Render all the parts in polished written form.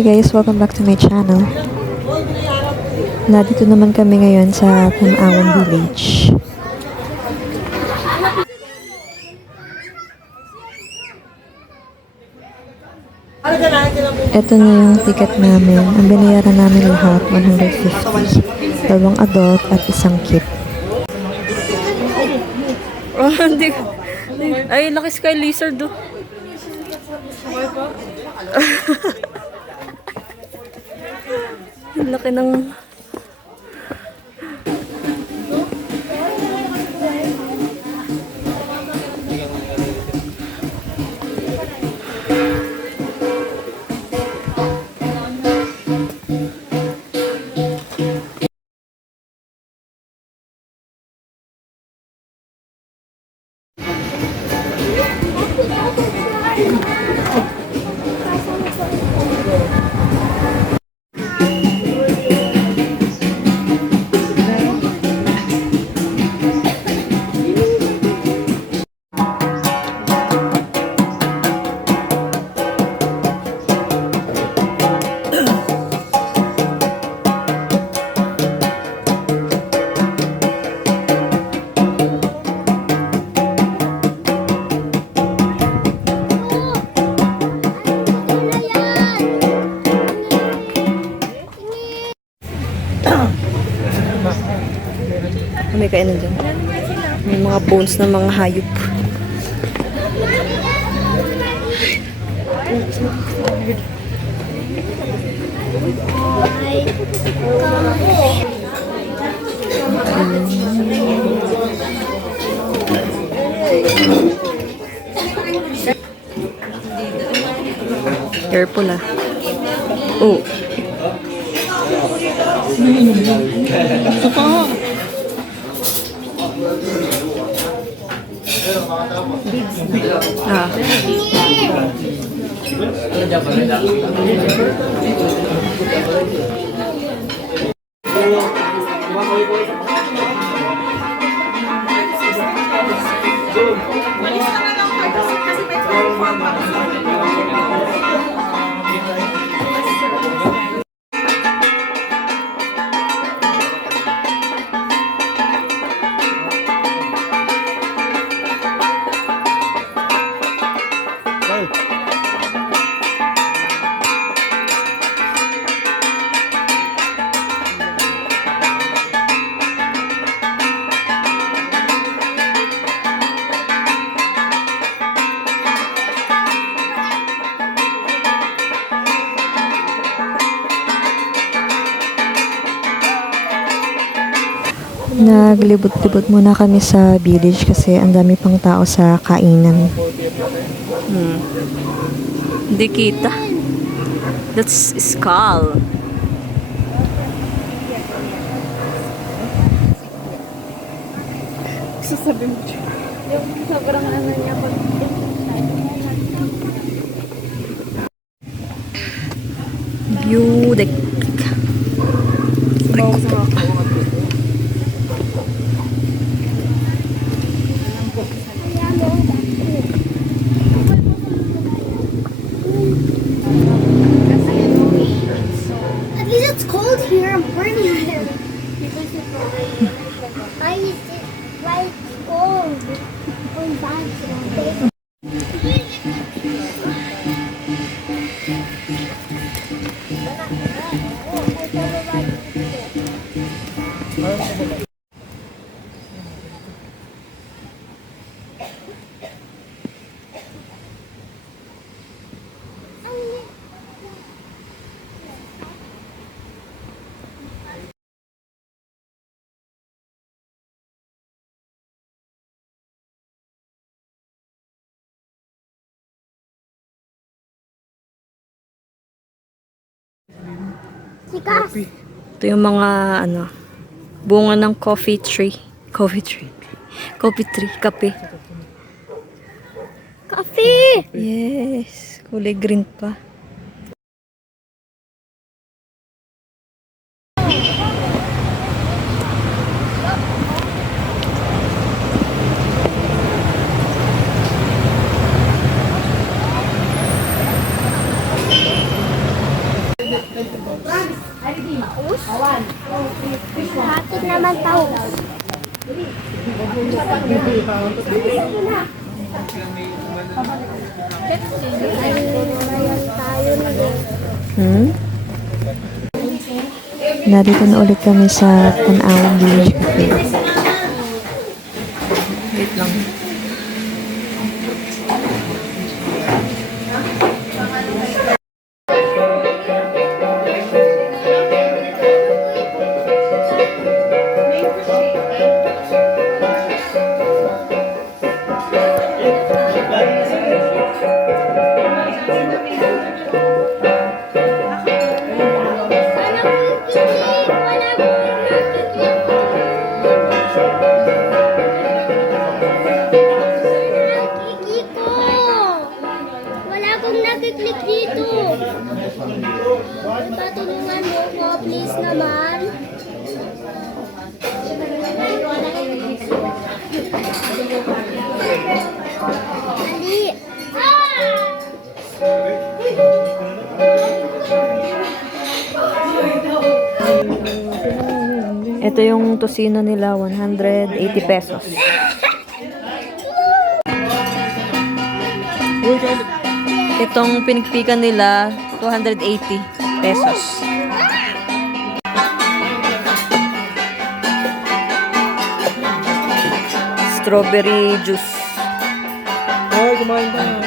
Hi guys, welcome back to my channel. Nandito naman kami ngayon sa Tam-awan Village. Ito na yung ticket namin. Ang binayaran namin lahat, 150. Dalawang adult at isang kid. Oh, hindi. Ay, laki sky lizard do. Ang laki ng... May kainan dyan. May mga bones ng mga hayop. Careful ah. Oh. Ah. Naglibot-libot muna kami sa village kasi ang dami pang tao sa kainan. Hindi kita. That's skull. Sasabi mo siya. Yung sobrang ano niya pag... Beauty. At least it's cold here. I'm burning here. Why is it like cold? Going back to the Ito yung mga ano, bunga ng coffee tree. Coffee tree. Coffee tree. Kape. Coffee! Yes. Kulay green pa. Bakit naman taos? Ayun tayo na Narito na ulit kami sa Tam-awan Village Cafe. Wait lang. Wala akong nakiklik dito. Patulungan mo ko, please naman. Ali. Ito yung tosino nila, 180 pesos. Itong pinigpikan nila, 280 pesos. Strawberry juice. Ay, kumain ka na.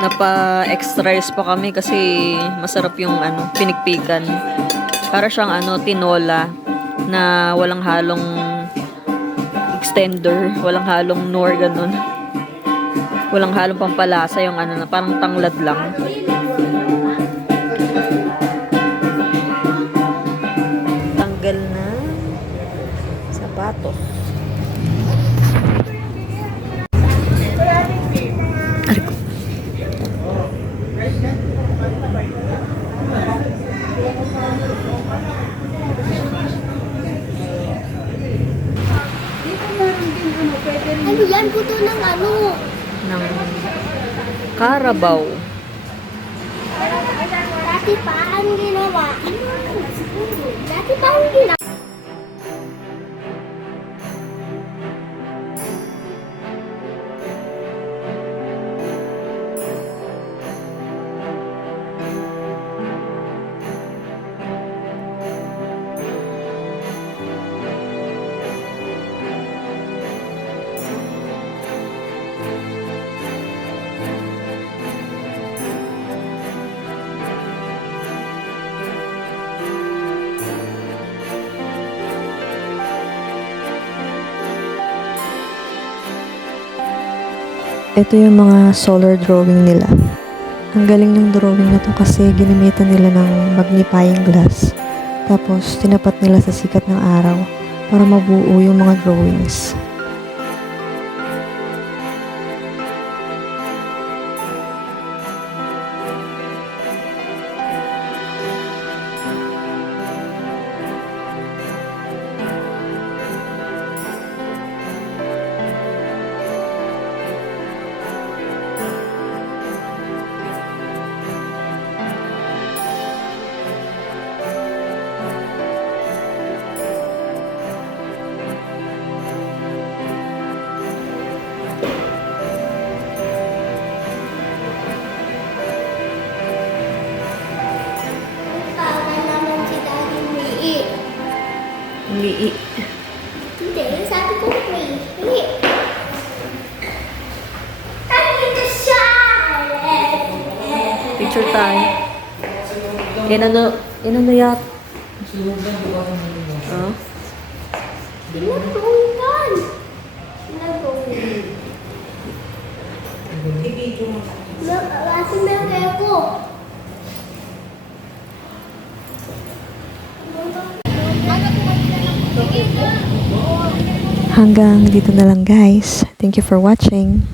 Napa-extra rice pa kami kasi masarap yung pinigpikan. Para siyang tinola na walang halong extender, walang halong nor ganun. Walang halong pampalasa yung na parang tanglad lang. Tanggal na sapatos. Ano yan? Buto ng ano? Ng Carabao. Dati pa ang ginawa. Dati pa ang ginawa. Ito yung mga solar drawing nila. Ang galing ng drawing na to kasi ginamitan nila ng magnifying glass. Tapos tinapat nila sa sikat ng araw para mabuo yung mga drawings. Liit. Hindi, sabi ko crazy. Nandito siya! Picture tayo. Inano yat? Oh? Pinagpungan! Pinagpungan. Asin na kayo ko. Hanggang dito na lang guys. Thank you for watching.